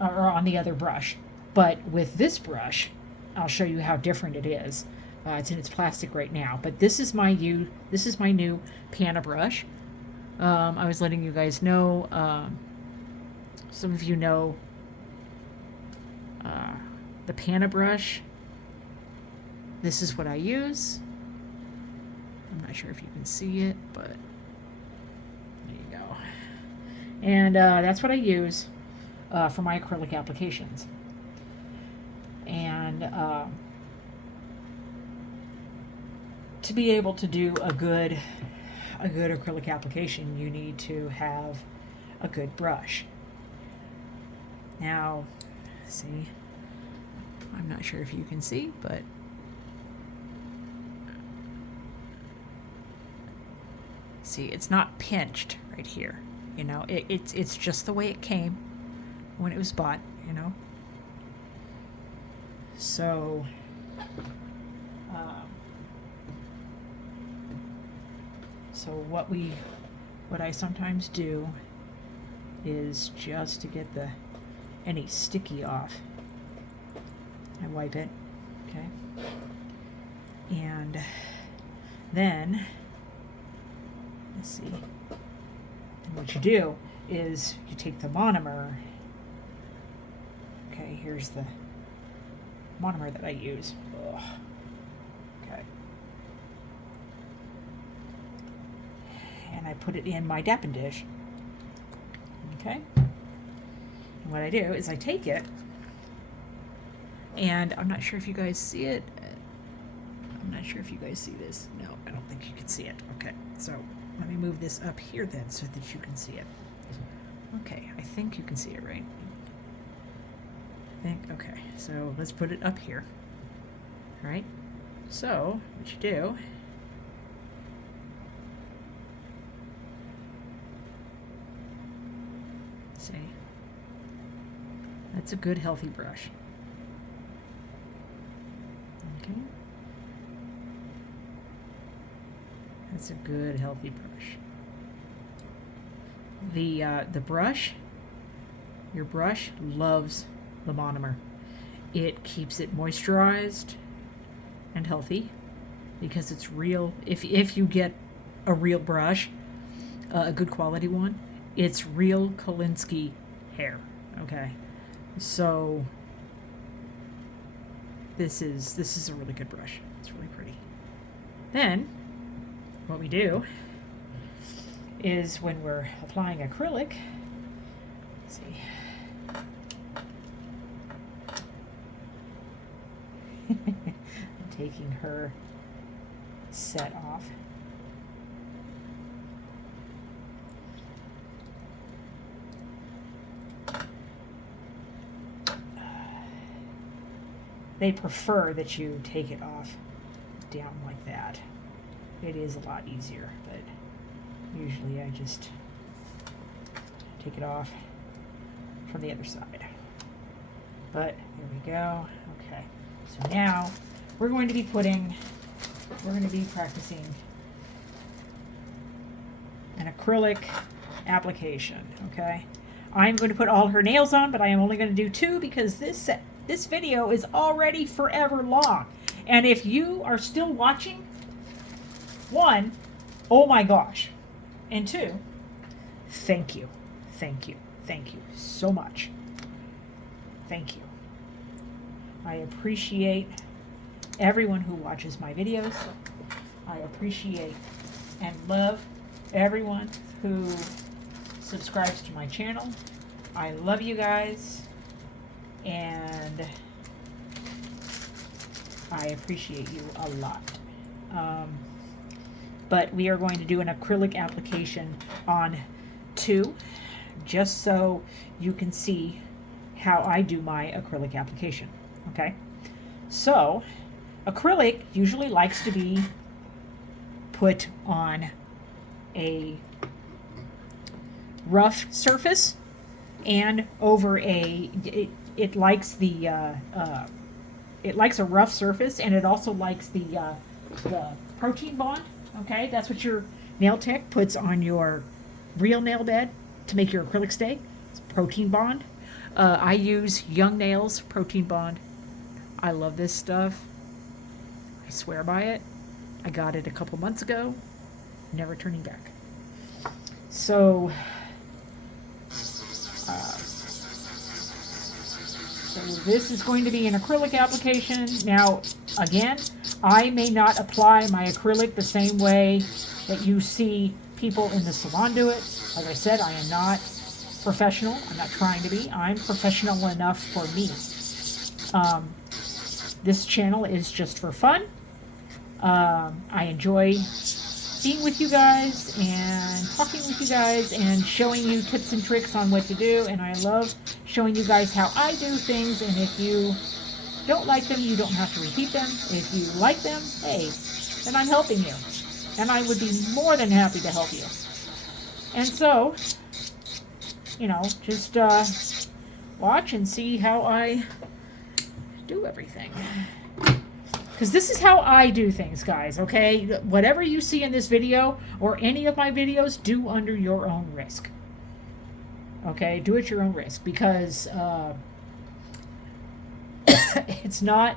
or on the other brush. But with this brush, I'll show you how different it is. It's in its plastic right now, but this is my new Pana brush. I was letting you guys know. Some of you know the Pana brush. This is what I use. I'm not sure if you can see it, but there you go. And that's what I use for my acrylic applications. And to be able to do a good acrylic application, you need to have a good brush. Now, see, I'm not sure if you can see, but see, it's not pinched right here. You know, it's just the way it came when it was bought, you know. So, what I sometimes do is just to get any sticky off, I wipe it, okay, and then let's see. And what you do is you take the monomer. Okay, here's the monomer that I use. Ugh. Okay. And I put it in my Dappen dish. Okay. And what I do is I take it, and I'm not sure if you guys see it. I'm not sure if you guys see this. No, I don't think you can see it. Okay, so let me move this up here then so that you can see it. Okay, I think you can see it, right? Okay, so let's put it up here. All right, so what you do see, that's a good healthy brush. Okay, that's a good healthy brush. The brush, your brush loves the monomer. It keeps it moisturized and healthy because it's real. If you get a real brush, a good quality one, it's real Kolinsky hair. Okay, so this is a really good brush. It's really pretty. Then what we do is when we're applying acrylic, let's see. I'm taking her set off. They prefer that you take it off down like that. It is a lot easier, but usually I just take it off from the other side. But here we go. Okay. So now we're going to be practicing an acrylic application, okay? I'm going to put all her nails on, but I am only going to do 2 because this video is already forever long. And if you are still watching, 1, oh my gosh. And 2, thank you. Thank you. Thank you so much. Thank you. I appreciate everyone who watches my videos. I appreciate and love everyone who subscribes to my channel. I love you guys, and I appreciate you a lot. But we are going to do an acrylic application on 2, just so you can see how I do my acrylic application. Okay, so acrylic usually likes to be put on a rough surface and over it likes it likes a rough surface, and it also likes the protein bond. Okay, that's what you're Nail Tech puts on your real nail bed to make your acrylic stay. It's Protein Bond. I use Young Nails Protein Bond. I love this stuff. I swear by it. I got it a couple months ago. Never turning back. So, this is going to be an acrylic application. Now, again, I may not apply my acrylic the same way that you see people in the salon do it. Like I said, I am not professional. I'm not trying to be. I'm professional enough for me. This channel is just for fun. I enjoy being with you guys and talking with you guys and showing you tips and tricks on what to do. And I love showing you guys how I do things. And if you don't like them, you don't have to repeat them. If you like them, hey, then I'm helping you. And I would be more than happy to help you. And so, just watch and see how I do everything. Because this is how I do things, guys, okay? Whatever you see in this video or any of my videos, do under your own risk. Okay? Do at your own risk. Because it's not...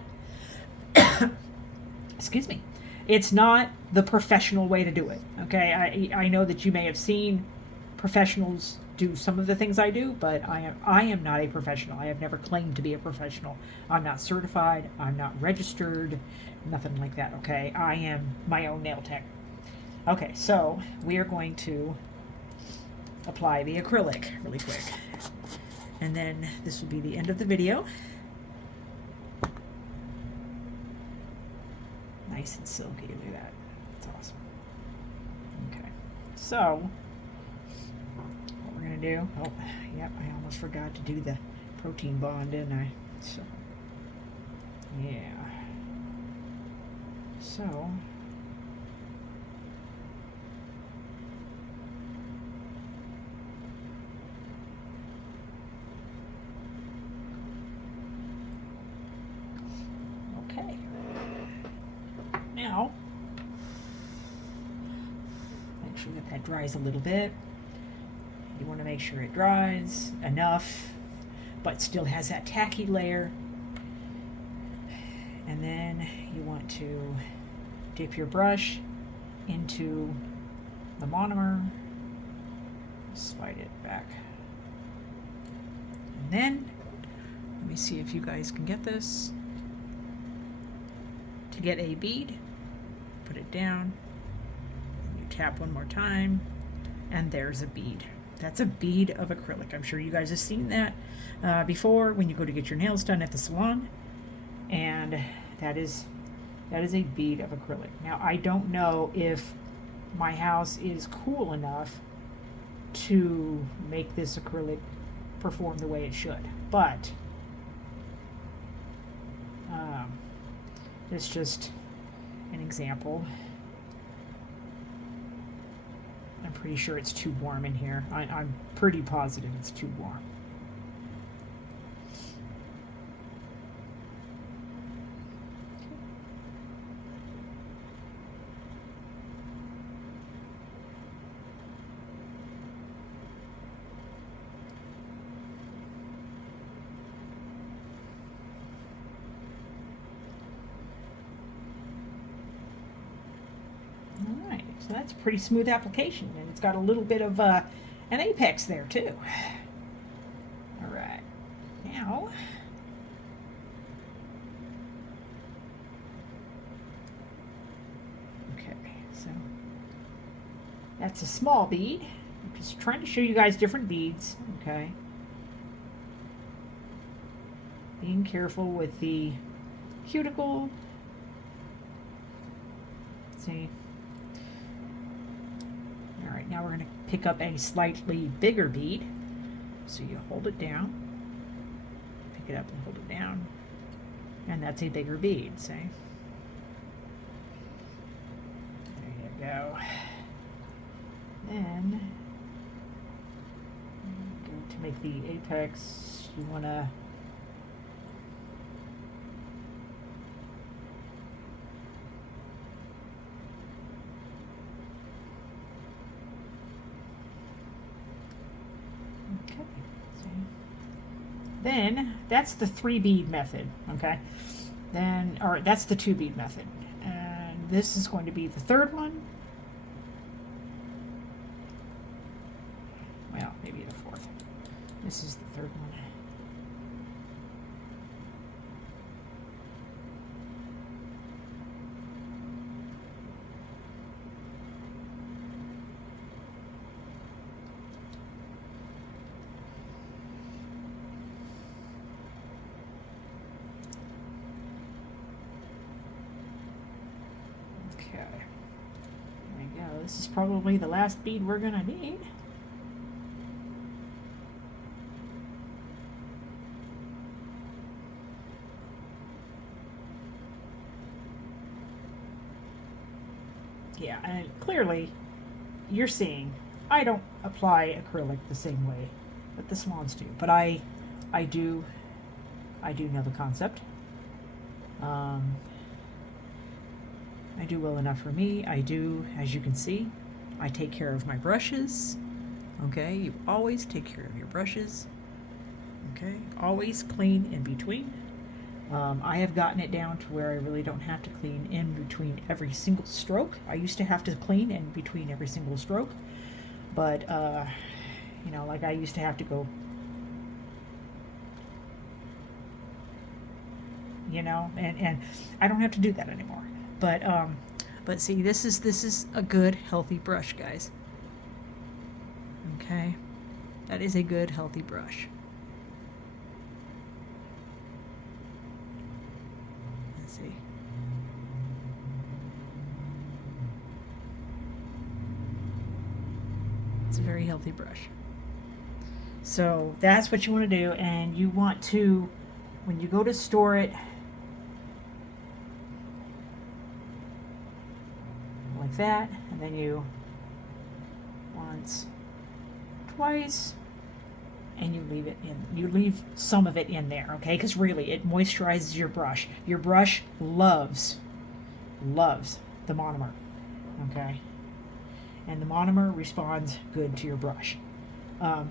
excuse me. It's not the professional way to do it. Okay? I know that you may have seen professionals do some of the things I do, but I am not a professional. I have never claimed to be a professional. I'm not certified. I'm not registered. Nothing like that, okay? I am my own nail tech. Okay, so we are going to apply the acrylic really quick. And then this will be the end of the video. Nice and silky, look at that. That's awesome. Okay, so we're gonna do, oh yep, I almost forgot to do the Protein Bond, didn't I? So yeah, so okay, now make sure that dries a little bit. You want to make sure it dries enough, but still has that tacky layer. And then you want to dip your brush into the monomer, slide it back. And then, let me see if you guys can get this. To get a bead, put it down, you tap one more time, and there's a bead. That's a bead of acrylic. I'm sure you guys have seen that before when you go to get your nails done at the salon. And that is a bead of acrylic. Now, I don't know if my house is cool enough to make this acrylic perform the way it should. But it's just an example. I'm pretty sure it's too warm in here. I'm pretty positive it's too warm. Alright, so that's a pretty smooth application, and it's got a little bit of an apex there too. Alright, now okay, so that's a small bead. I'm just trying to show you guys different beads, okay? Being careful with the cuticle. Let's see. Alright, now we're going to pick up a slightly bigger bead. So you hold it down, pick it up and hold it down, and that's a bigger bead, see? There you go. Then, to make the apex, you want to then that's the 3 bead method, okay? Then, or that's the 2 bead method. And this is going to be the third one. Well, maybe the fourth. This is the third one. Okay, there we go. This is probably the last bead we're gonna need. Yeah, and clearly you're seeing I don't apply acrylic the same way that the salons do, but I do know the concept. I do well enough for me. I do, as you can see, I take care of my brushes. Okay, you always take care of your brushes. Okay, always clean in between. I have gotten it down to where I really don't have to clean in between every single stroke. I used to have to clean in between every single stroke, but you know, like I used to have to go, you know, and I don't have to do that anymore. But see, this is a good healthy brush, guys. Okay, that is a good healthy brush. See. It's a very healthy brush. So that's what you want to do, and you want to, when you go to store it, like that, and then you once, twice, and you leave it in. You leave some of it in there, okay? Because really, it moisturizes your brush. Your brush loves the monomer, okay? And the monomer responds good to your brush. Oh,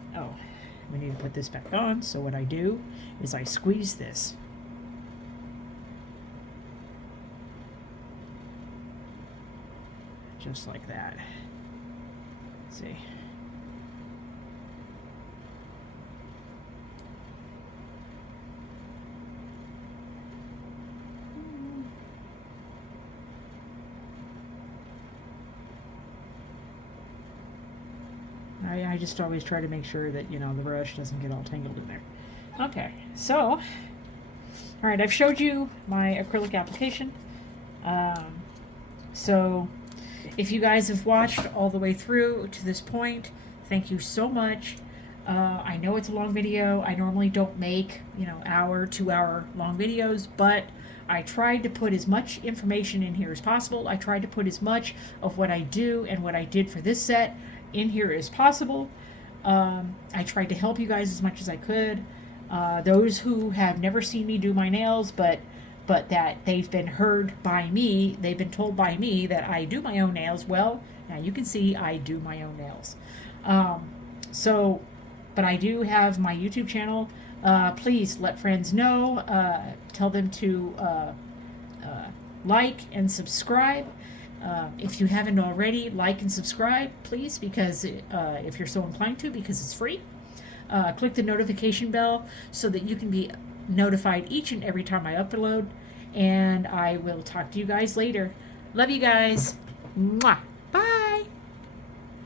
we need to put this back on. So what I do is I squeeze this. Just like that. See? I just always try to make sure that, you know, the brush doesn't get all tangled in there. Okay, so, all right, I've showed you my acrylic application. So, if you guys have watched all the way through to this point, thank you so much. I know it's a long video. I normally don't make, you know, hour, 2 hour long videos, but I tried to put as much information in here as possible. I tried to put as much of what I do and what I did for this set in here as possible. I tried to help you guys as much as I could. Those who have never seen me do my nails, but that they've been heard by me, they've been told by me that I do my own nails. Well, now you can see I do my own nails. But I do have my YouTube channel. Please let friends know. Tell them to like and subscribe. If you haven't already, like and subscribe, please, because if you're so inclined to, because it's free. Click the notification bell so that you can be notified each and every time I upload. And I will talk to you guys later. Love you guys. Mwah.